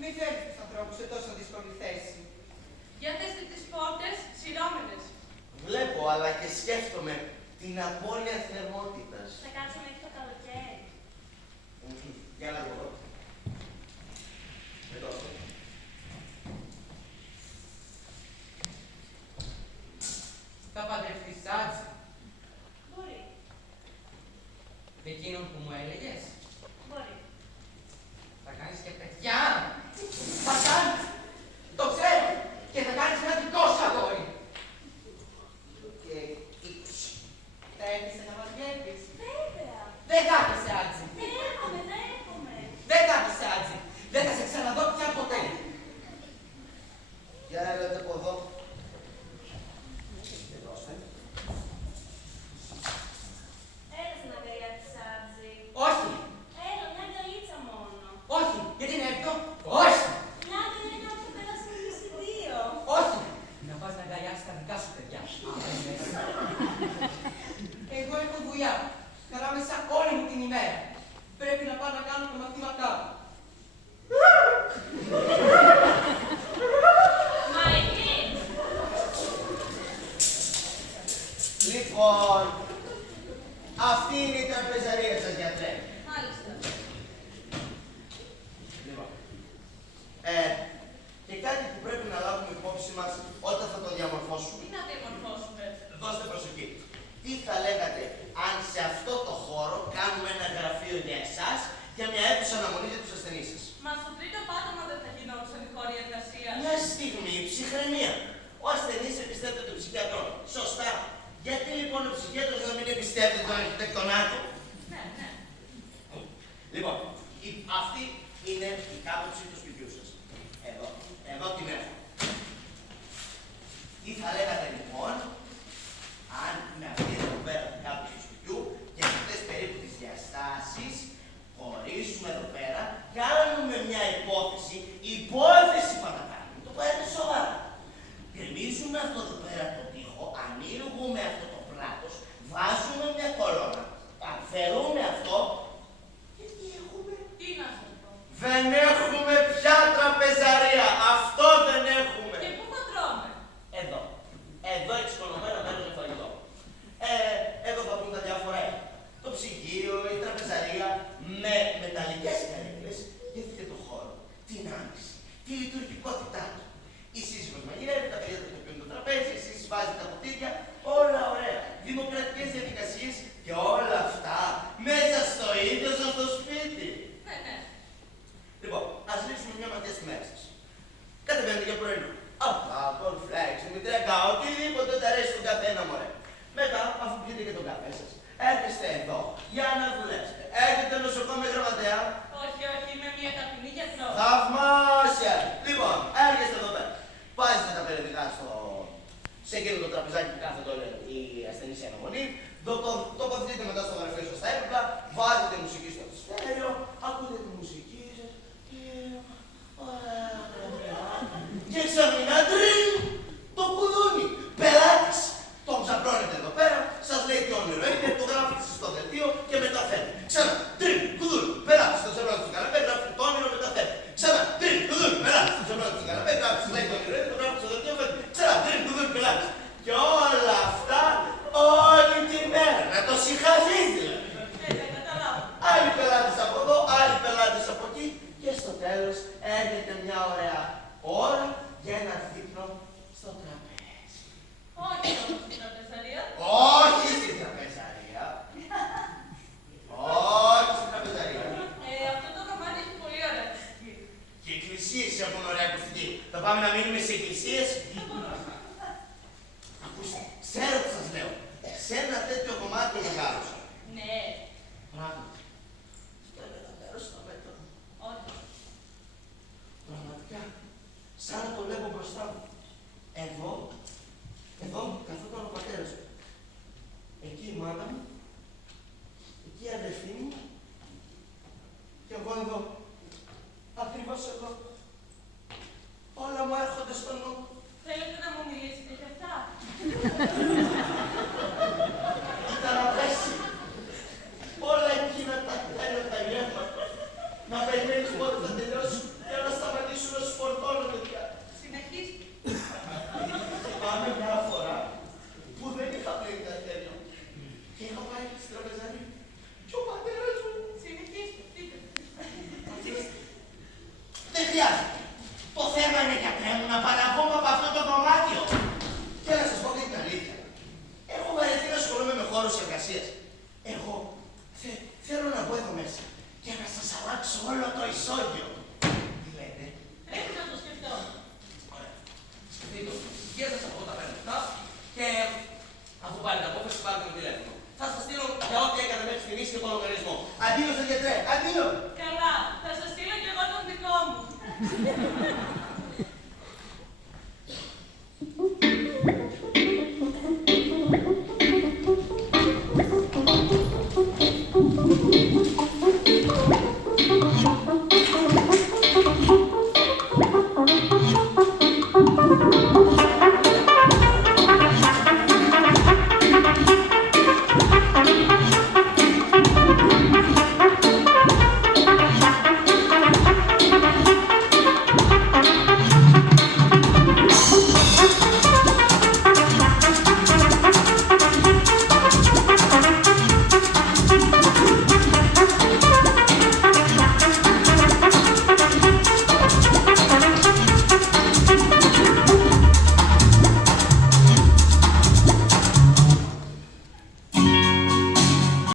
Μη φέρεις τους ανθρώπους σε τόσο δύσκολη θέση. Για δέστε τις πόρτες σειρώμενες. Βλέπω, αλλά και σκέφτομαι την απώλεια θερμότητας. Θα κάτσω μέχρι το καλοκαίρι. Για να δω. Εδώ. Θα παντρευτείς Άτζη. Μπορεί. Εκείνον που μου έλεγες. Μπορεί. Θα κάνεις και παιδιά. Θα κάνεις. Το ξέρω. Και θα κάνεις ένα δικό σου αγόρι. Και 20. Τρέχεσαι να μας βλέπεις. Βέβαια. Δεν θα έρθεις Άτζη. Έρχομαι, θα έρχομαι. Δεν θα έρθεις Άτζη. Δεν θα σε ξαναδώ πια ποτέ. Για έλατε από εδώ. Και δώστε. Έλα στην αγκαλιά της Άτζη. Όχι. Έλα, μια αγκαλίτσα μόνο. Όχι. Γιατί είναι έρθω. Όχι. Μια αγκαλίτσα που περάσουμε εμείς οι δύο. Όχι. Να πας να αγκαλιάσεις τα δικά σου παιδιά. Εγώ έχω δουλειά. Καλά μέσα όλη μου την ημέρα. Πρέπει να πάω να κάνω τα μαθήματά μου. Μα εκεί. Λοιπόν, αυτή είναι η τραπεζαρία σας, γιατρέ. Μάλιστα. Λοιπόν, και κάτι που πρέπει να λάβουμε υπόψη μας όταν θα το διαμορφώσουμε. Τι να διαμορφώσουμε. Δώστε προσοχή. Τι θα λέγατε αν σε αυτό το χώρο κάνουμε ένα γραφείο για εσάς για μια αίθουσα αναμονή για τους ασθενείς σας. Μα στο τρίτο πάτωμα δεν θα γινόντουσαν οι χώροι εργασίας. Μια στιγμή ψυχραιμία. Ο ασθενής εμπιστεύεται τον ψυχιατρό. Σωστά. Γιατί λοιπόν ο ψυχίατρος να μην εμπιστεύεται τον αρχιτεκτονά του. Ναι, ναι. Λοιπόν, αυτή είναι η κάποψη του σπιτιού σας. Εδώ την έχω. Τι θα λέγατε λοιπόν αν με αυτή εδώ πέρα την κάποψη του σπιτιού και με αυτές περίπου τις διαστάσεις χωρίσουμε εδώ πέρα, κάνουμε μια υπόθεση παρακάνουμε, το παίρνει σοβαρά. Γκρεμίζουμε αυτό εδώ πέρα το τοίχο, ανοίγουμε αυτό το πλάτος, βάζουμε μια κολόνα, αφαιρούμε αυτό και τι έχουμε. Τι να σας πω. Δεν έχουμε πια τραπεζαρία. Αυτό δεν έχουμε. Και πού θα τρώμε. Εδώ. Εδώ εξοικονομμένο μέρος για φαγητό. Εδώ θα πούμε τα διάφορα έργα. Το ψυγείο, η τραπεζαρία, με μεταλλικές καρέκλες. Δείτε το χώρο, την άνοιξη, τη λειτουργικότητά του. Η σύζυγος μαγειρεύει, τα παιδιά τακτοποιούν το τραπέζι, εσείς βάζετε τα ποτήρια. Όλα ωραία. Δημοκρατικές διαδικασίες και όλα αυτά μέσα στο ίδιο σας το σπίτι. Ναι, ναι. Λοιπόν, ας ρίξουμε μια ματιά στη μέρα σας. Κατεβαίνετε για πρωινό. Αυτά, κορφλέξ, μητρέκα, οτιδήποτε τα αρέσει στον καθένα, μωρέ. Μετά, αφού πιείτε και τον καφέ σας, έρχεστε εδώ για να δουλέψετε. Έχετε νοσοκομείο γραμματέα. Όχι, όχι, είμαι μια ταπεινή γιατρό. Θαυμάσια! Λοιπόν, έρχεστε εδώ πέρα. Βάζετε τα περιοδικά σε εκείνο το τραπεζάκι που κάθεται όλοι οι ασθενείς σε αναμονή. Τοποθετείτε μετά στο γραφείο σας τα έπιπλα, βάζετε μουσική στο στέρεο, ακούτε τη μουσική σας και και ξαφνικά τριν, το κουδούνι. Πελάτης. Τον ξαπλώνετε εδώ πέρα, σας λέει τι όνειρο είναι, το γράφετε στο δελτίο και μεταφέρετε. Ξανά, τριν, κουδούνι. Πελάτης, τον ξαπλώνετε στο καναπέ, γράφετε το όνειρο, μεταφέρετε. Ξανά, τριν, κουδούνι. Πελάτης, τον ξαπλώνετε στο καναπέ, γράφετε, λέει το όνειρο είναι, το γράφετε στο δελτίο, φέρετε. Ξανά, τριν, κουδούνι, πελάτης. Και όλα αυτά όλη τη μέρα. Να το συγχαθείς δηλαδή. Δεν καταλάβω. Άλλοι πελάτες από εδώ, άλλοι πελάτες από εκεί και στο τέλος έρχεται μια ωραία ώρα για ένα δείπνο στο τραπέζι. Όχι όμως στην τραπεζαρία. Όχι στην τραπεζαρία. Όχι στην τραπεζαρία. Αυτό το κομμάτι έχει πολύ ωραία ακουστική. Και οι εκκλησίες έχουν ωραία ακουστική. Θα πάμε να μείνουμε σε εκκλησίες. Ακούστε, ξέρω τι σας λέω. Σε ένα τέτοιο κομμάτι μεγάλωσα. Ναι. Πράγματι. Στο μεταφέρω στο μέτρο. Όχι. Πραγματικά. Σαν να το βλέπω μπροστά μου. Εδώ καθόταν ο πατέρας μου. Εκεί η μάνα μου. Εκεί η αδερφή μου. Και εγώ εδώ. Ακριβώς εδώ. Όλα μου έρχονται στο νου. Θέλετε να μου μιλήσετε για αυτά. Ήταν να πέσει. Όλα εκείνα τα τέλεια τα γεύματα. Να περιμένεις πότε θα τελειώσει για να σταματήσει χρειάζεται. Το θέμα είναι, γιατρέ μου, να παραγούμε από αυτό το δωμάτιο. Και να σας πω και την αλήθεια. Έχω βαρεθεί να ασχολούμαι με χώρους εργασίας. Εγώ θέλω να μπω εδώ μέσα και να σας αλλάξω όλο το ισόγειο. Τι λέτε? Πρέπει να το σκεφτώ. Ωραία. Σκεφτείτε το. Και θα σας πω τα 5 λεπτά και αφού πάρει την απόφαση, πάρτε το τηλέφωνο. Θα σας στείλω για ό,τι έκανα μέχρι στιγμής και τον λογαριασμό. Αντίο, γιατρέ, αντίο. Καλά, θα σας στείλω κι εγώ τον δικό μου.